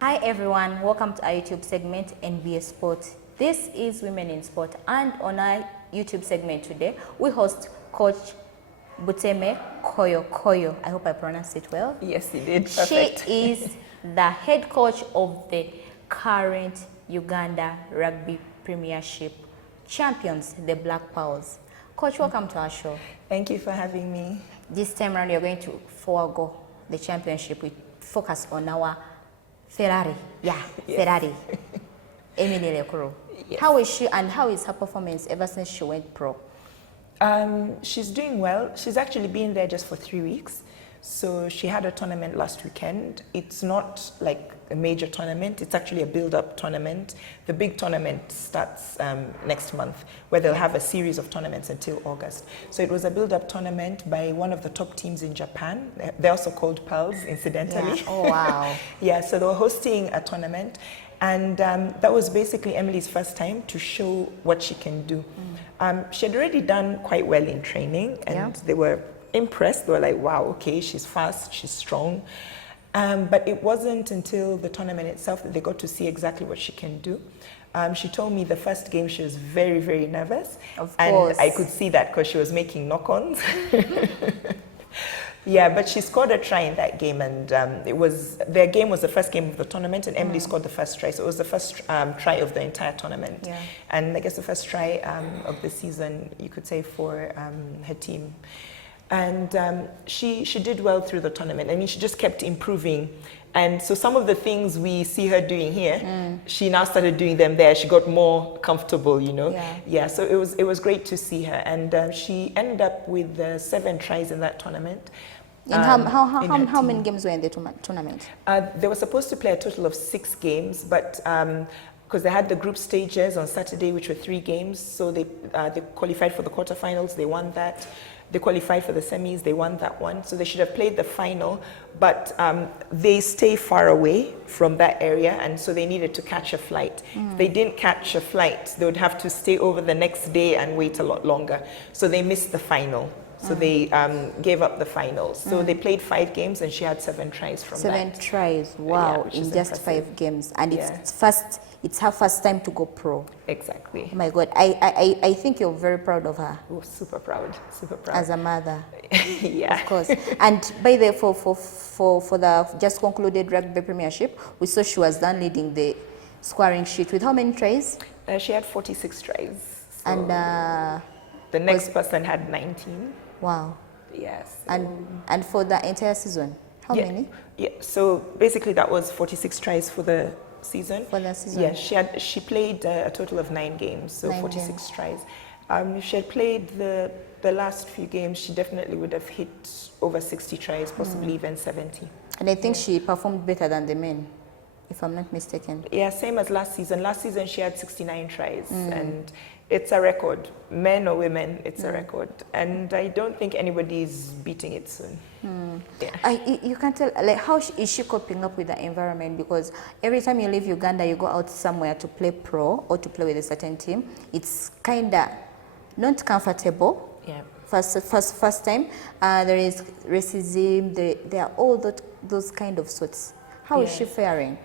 Hi everyone, welcome to our YouTube segment NBA Sport. This is Women in Sport, and on our YouTube segment today, we host Coach Buteme Koyokoyo. I hope I pronounced it well. Yes, you did. Perfect. She is the head coach of the current Uganda Rugby Premiership champions, the Black Pearls. Coach, welcome to our show. Thank you for having me. This time around, you're going to forego the championship. We focus on our Ferrari. Yeah, yes. Ferrari. Emily Lekuru. Yes. How is she and how is her performance ever since she went pro? She's doing well. She's actually been there just for 3 weeks. So she had a tournament last weekend. It's not like a major tournament. It's actually a build-up tournament. The big tournament starts next month, where they'll have a series of tournaments until August. So it was a build-up tournament by one of the top teams in Japan. They're also called Pearls, incidentally. Yeah. Oh, wow. Yeah, so they were hosting a tournament. And that was basically Emily's first time to show what she can do. She had already done quite well in training, and they were impressed. They were like, wow, okay, she's fast, she's strong. But it wasn't until the tournament itself that they got to see exactly what she can do. She told me the first game she was very, very nervous. Of course. And I could see that because she was making knock-ons. Yeah, but she scored a try in that game, and their game was the first game of the tournament, and Emily scored the first try. So it was the first try of the entire tournament. Yeah. And I guess the first try of the season, you could say, for her team. And she did well through the tournament. I mean, she just kept improving. And so some of the things we see her doing here, she now started doing them there. She got more comfortable, you know. Yeah, so it was great to see her. And she ended up with 7 tries in that tournament. And how many games were in the tournament? They were supposed to play a total of 6 games, but because they had the group stages on Saturday, which were 3 games, so they qualified for the quarterfinals. They won that. They qualified for the semis, they won that one. So they should have played the final, but they stay far away from that area, and so they needed to catch a flight. If they didn't catch a flight, they would have to stay over the next day and wait a lot longer. So they missed the final. So they gave up the finals. So they played 5 games, and she had 7 tries from that. 7 tries, wow, yeah, in just 5 games. And it's her first time to go pro. Exactly. Oh my God, I think you're very proud of her. Oh, super proud, super proud. As a mother. Yeah. Of course. And by the for the just concluded Rugby Premiership, we saw she was done leading the scoring sheet with how many tries? She had 46 tries. So and the next person had 19. Wow. Yes. And for the entire season, how many? Yeah. So basically, that was 46 tries for the season. For the season. Yeah. She played a total of 9 games, so 46 tries. If she had played the last few games, she definitely would have hit over 60 tries, possibly even 70. And I think she performed better than the men, if I'm not mistaken. Yeah, same as last season. Last season she had 69 tries, and it's a record. Men or women, it's a record. And I don't think anybody's beating it soon. Yeah. You can tell, like, how is she coping up with the environment? Because every time you leave Uganda, you go out somewhere to play pro or to play with a certain team. It's kind of not comfortable. Yeah. First time. There is racism. There are all those kind of sorts. How is she faring?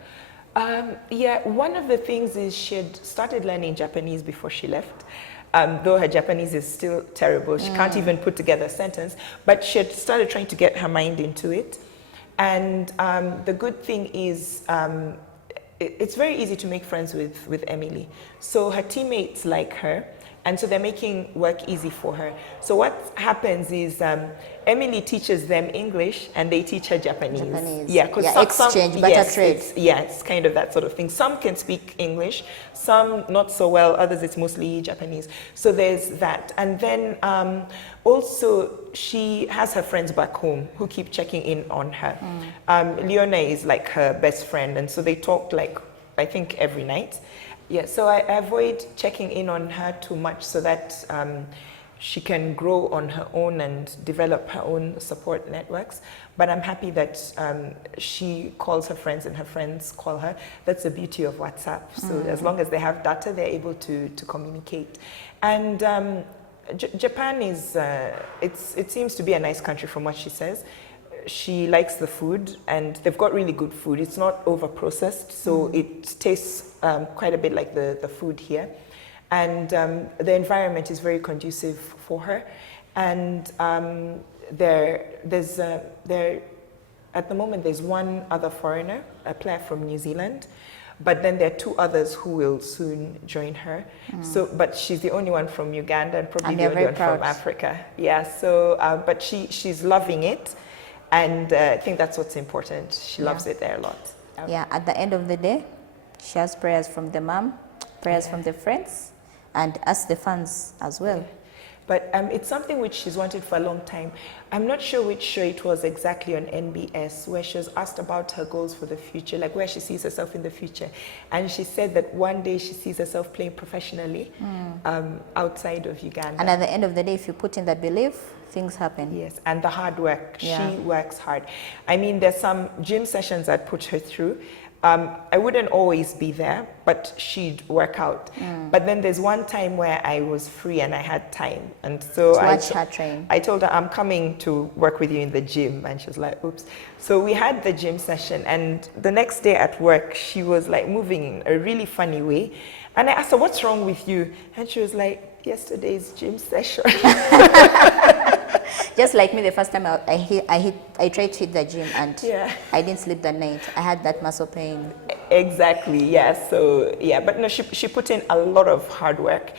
Yeah, one of the things is she had started learning Japanese before she left. Though her Japanese is still terrible. She can't even put together a sentence. But she had started trying to get her mind into it. And the good thing is it's very easy to make friends with Emily. So her teammates like her. And so they're making work easy for her. So what happens is Emily teaches them English and they teach her Japanese. Yeah, because exchange, barter trade. It's kind of that sort of thing. Some can speak English, some not so well, others it's mostly Japanese. So there's that. And then also she has her friends back home who keep checking in on her. Leona is like her best friend, and so they talk like, I think, every night. Yeah, so I avoid checking in on her too much so that she can grow on her own and develop her own support networks. But I'm happy that she calls her friends and her friends call her. That's the beauty of WhatsApp. So as long as they have data, they're able to communicate. And Japan is, it seems to be a nice country from what she says. she likes the food, and they've got really good food. It's not over processed, so it tastes quite a bit like the food here. And the environment is very conducive for her. And there's at the moment, there's one other foreigner, a player from New Zealand, but then there are two others who will soon join her. So, but she's the only one from Uganda and probably the only one from Africa. Yeah. So, but she's loving it, and I think that's what's important. She loves it there a lot. Yeah. At the end of the day, she has prayers from the mom, prayers from the friends, and us the fans as well. But it's something which she's wanted for a long time. I'm not sure which show it was exactly on NBS, where she was asked about her goals for the future, like where she sees herself in the future. And she said that one day she sees herself playing professionally outside of Uganda. And at the end of the day, if you put in the belief, things happen. Yes, and the hard work. Yeah. She works hard. I mean, there's some gym sessions I'd put her through. I wouldn't always be there, but she'd work out. But then there's one time where I was free and I had time. And so I told her, I'm coming to work with you in the gym. And she was like, oops. So we had the gym session. And the next day at work, she was like moving in a really funny way. And I asked her, what's wrong with you? And she was like, yesterday's gym session. Just like me, the first time I tried to hit the gym and I didn't sleep that night. I had that muscle pain. Exactly, yeah. So, yeah, but no, she put in a lot of hard work.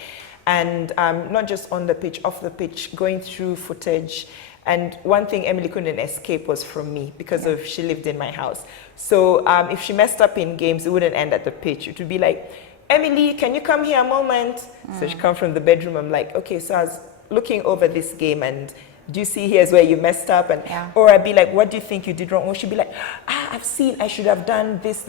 And not just on the pitch, off the pitch, going through footage. And one thing Emily couldn't escape was from me because of she lived in my house. So if she messed up in games, it wouldn't end at the pitch. It would be like, Emily, can you come here a moment? So she'd come from the bedroom. I'm like, okay, so I was looking over this game and do you see here's where you messed up? And or I'd be like, what do you think you did wrong? Or she'd be like, I've seen I should have done this.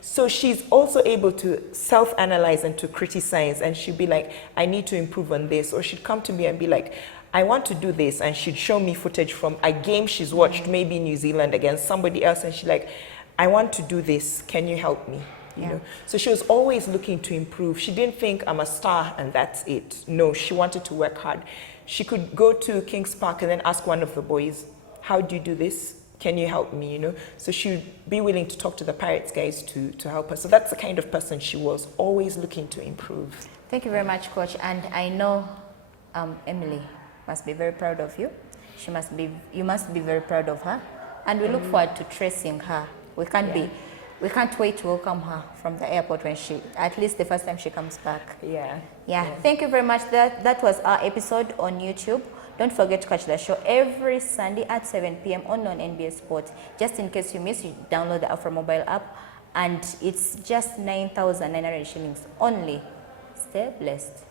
So she's also able to self-analyze and to criticize, and she'd be like, I need to improve on this. Or she'd come to me and be like, I want to do this, and she'd show me footage from a game she's watched, maybe in New Zealand against somebody else, and she's like, I want to do this, can you help me? You know? So she was always looking to improve. She didn't think I'm a star and that's it. No, she wanted to work hard. She could go to King's Park and then ask one of the boys, how do you do this? Can you help me, you know? So she would be willing to talk to the Pirates guys to help her. So that's the kind of person she was, always looking to improve. Thank you very much, Coach. And I know Emily must be very proud of you. You must be very proud of her. And we look forward to tracing her. We can't wait to welcome her from the airport when at least the first time she comes back. Yeah. Thank you very much. That was our episode on YouTube. Don't forget to catch the show every Sunday at 7 p.m. on NBS Sport. Just in case you miss, you download the Afro mobile app, and it's just 9,900 shillings only. Stay blessed.